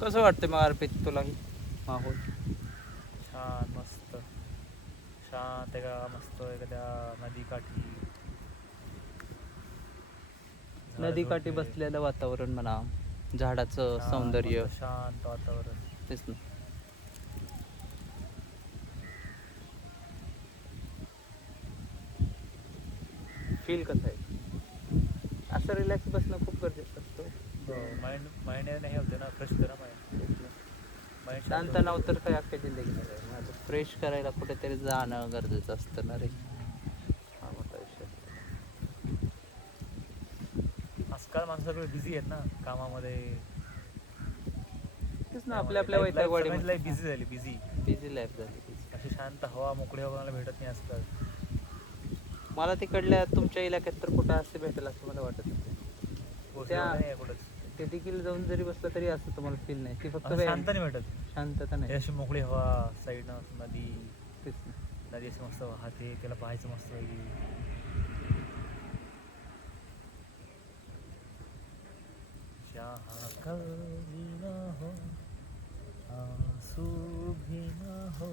कसं वाटतं मग अर्पित तुला हे माहोल? छान मस्त शांत आहे का मस्त एखाद्या नदीकाठी नदीकाठी झाडझुडपे बसलेलं वातावरण म्हणा, झाडाचं छान सौंदर्य. मस्त शांत वातावरण. तेच ना. फील कसं आहे? असं रिलॅक्स बसणं खूप गरजेचं असतं. माइंड माइंड नाही होते ना, फ्रेश होते ना माइंड. तेच ना. माइंड शांत होते. ताणतणाव तर काही अख्ख्या जिंदगीला आहे. माझं फ्रेश करायला कुठेतरी जाणं गरजेचं असतं ना रे. हा मोठा विषय. आजकाल माणसं सगळे बिझी आहेत ना कामामध्ये. तेच ना, आपल्या आपल्या वैतागवाडीमध्ये लाईफ बिझी झाली, बिझी. बिझी लाईफ झाली busy. अशी शांत हवा मोकळी हवा कोणाला भेटत नाही आजकाल. मला तिकडल्या तुमच्या इलाक्यात तर कुठं असं भेटेल असं मला वाटत नाही. पोचलं त्या नाही आहे कुठंच. ते देखील जाऊन जरी बसलं तरी असं तुम्हाला फील नाही. ती फक्त असं व्यायाम, शांत नाही भेटत. शांतता हे नाही. अशी मोकळी हवा साईडनं नदी. तेच ना. नदी अशी मस्त वाहते, त्याला पाहायचं मस्त वेगळी. जहाँ कभी न हो आंसू भी न हो